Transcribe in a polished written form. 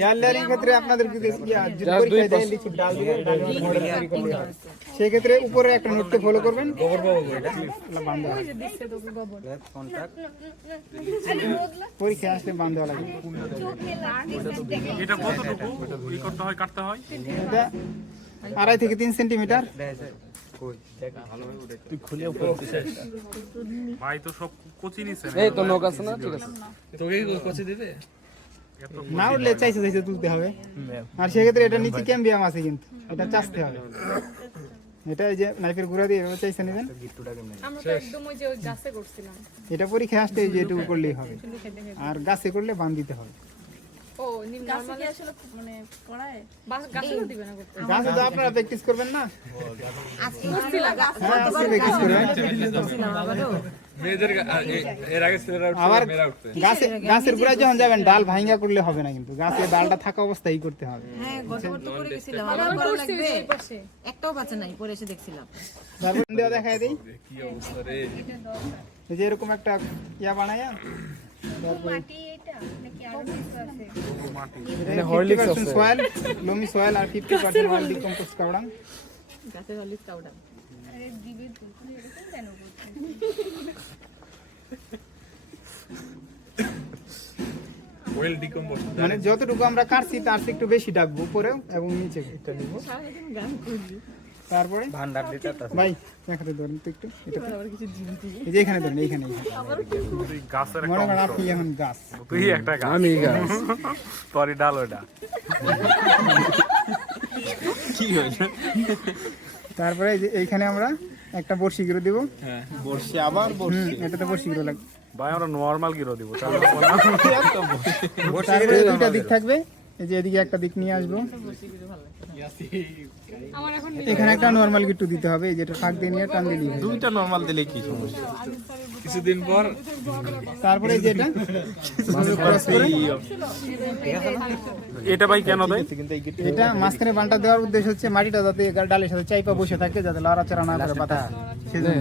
Air layering ক্ষেত্রে আপনাদের কি পরীক্ষা দেয় লিচুর ডাল দিয়ে মডেল তৈরি করতে হয়। সেই ক্ষেত্রে উপরে একটা নোটকে ফলো করবেন। পরীক্ষা আসলে বান্ধ দেওয়া লাগে। এটা কতটুকু ই করতে হয়, কাটতে হয়? এটা 2.5 থেকে 3 সেন্টিমিটার। ভাই তো সব কোচি নিছে এই তো নৌকা আছে না, ঠিক আছে। তোকে কোচি দিবে? না উঠলে চাইছে তুলতে হবে। আর সেক্ষেত্রে এটা নিচে ক্যাম্বিয়াম আছে, কিন্তু এটা চাষতে হবে। এটা এই যে নাইফের গুঁড়া দিয়ে এভাবে চাইছে নেবেন। এটা পরীক্ষায় আসতে এই যে এটুকু করলেই হবে। আর গাছে করলে বান দিতে হবে। গাছে তো আপনারা প্র্যাকটিস করবেন না? হ্যাঁ, আজকে প্র্যাকটিস করবেন। আবার গাছের গোড়ায় যখন যাবেন ডাল ভাঙা করলে হবে না, কিন্তু গাছের ডালটা থাকা অবস্থায় করতে হবে। তারপর দেওয়া দেখায় দিই। এই যে এরকম একটা ইয়া বানায়া সয়েল, লোমি সয়েল আর 50% oil decompose cow dung. Well decompose. মানে যতটুকু আমরা কাটছি তার চেয়ে একটু বেশি ডাকবো উপরেও এবং নিচে। তারপরে ভাই দেখাতে ধরেন তো একটু, এই যে এখানে ধরেন, এইখানে গাছের মনে করেন আপনি এখন গাছ, তুই একটা গাছ, আমি গাছ, তোরই ডাল ওটা। কি হইছে? তারপরে এই যে এইখানে আমরা একটা বড়শি গিরো দিব। হ্যাঁ, বর্ষি আবার বর্ষি। এটাতে বড়শি গিরো লাগবে। ভাই আমরা নরমাল গিরো দিব। তারপরে দুইটা দিক থাকবে, এই যে এদিকে একটা দিক নিয়ে আসবো। এখানে একটা নরমাল গিট্টু দিতে হবে, এই যেটা ফাঁক দিয়ে নিয়ে টান দিয়ে দিবে। দুইটা নরমাল দিলে কি সমস্যা? কিছুদিন পর তারপরে এই যেটা এটা ভাই কেন দেয়? এটা মাঝখানে বানটা দেওয়ার উদ্দেশ্য হচ্ছে মাটিটা যাতে ডালের সাথে চাইপা বসে থাকে, যাতে লড়াচড়া না করে বাতাস, সেজন্য।